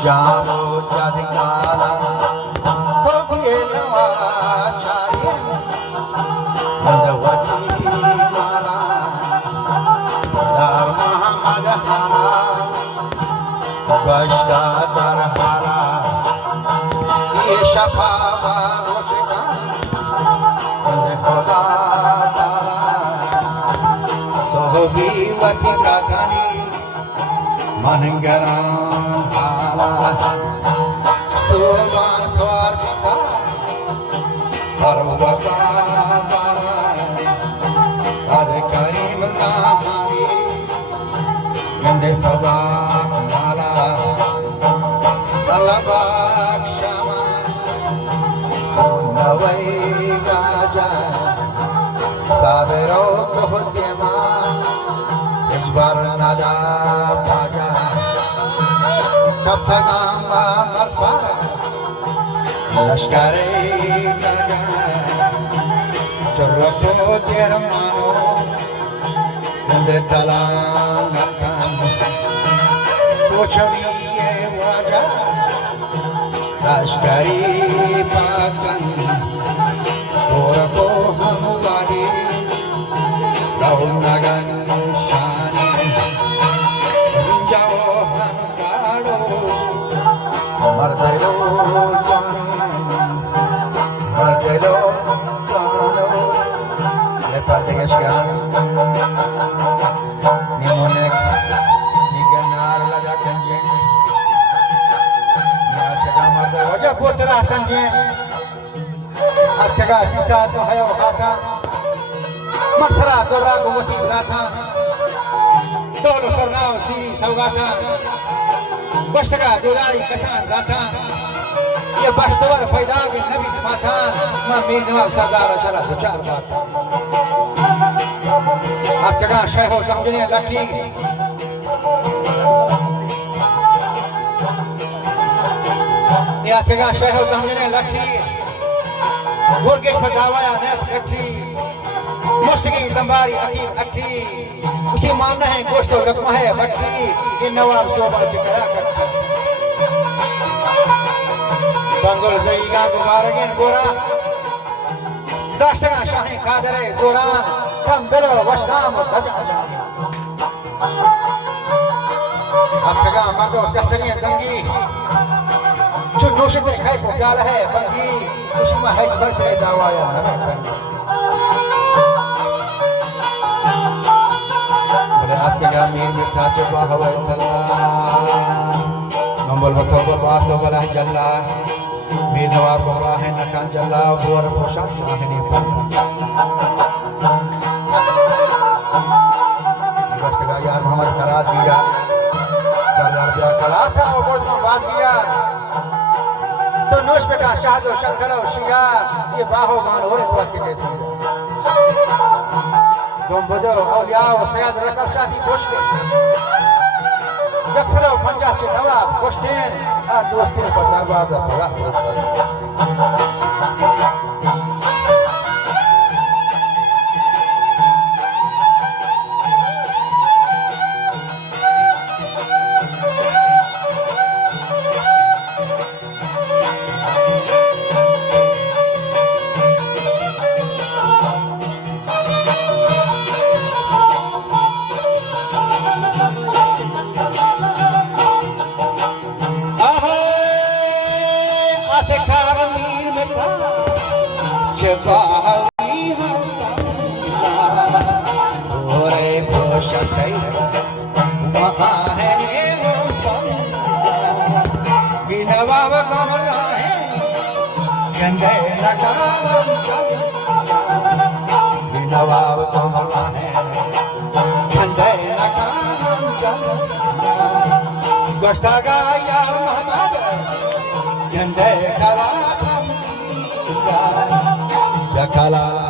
Jamo jadikala tobielwa chaya mandawati mala dharma madhana gashta darhara yeshapa roshika mandhoga sohibati kakani mangaran Suman Swarjika Parvata Radhe Karim Nahari Gande Sava Mala Alabak Shama Navai Gaja Sabero Kohudyama Ijbar Nada Bhaja Kapagama Marpara Lashkare Naga Chorrato Termano Nande Talangakan Pochaviye Waja Lashkare Pakan Torako Hamuvadi Raunagan Shani Rinjao Hamkaro Mardelo Mardelo Le parte che schiamo Nimonek Niganar la jakanje Ni atga marda wajah potla sanje atga sisa to hayo khata maksara dora gumati brata dolo sarnao siri saugata Bashtaga dolari kasan gata ये बख्तवर पैदा के नबी माथा मां मीर नवाब सरदार चला तो चार बात आप क्या शेहो समझने लकी ये आप क्या शेहो समझने लकी गुरगे फजावाया ने लकी मुश्किल दंबारी अकी उसकी मामला है गोश्त रकमा है बट्टी ये नवाब शोभा जिकरा करता Bangol Zaiga Gumaragin Gora Dashtaga Shahi Kadare Zoran Sambelo Vashdam Dajaja Aftaga Mardo Sasaniya Zangi Chun Noshit Khai ko Pyala hai Bangi Ushima Haj Birthday Dawaya Namek Bangi Bole Aapke Gamir Mitha Chubha Hawai Talla Mambal Batobal Vaso Balah Jalla Mir Nawab Gomrah Nakan Jalla Buar Pushat Ahni Bashtaga Yar Muhammad Karat Diya Sardar Bia Kala tha aur bahut baat kiya to nosh pe ka shahad o shankar o shiya ye baho man hore to ke kaise dum bodo awliya o sayyid rakab shati boshke Yaksara o Punjab ke Nawab Kushten दोस्ती पर दरबार का पड़ा Bashtaga Yar Muhammad Jande Kala Yakala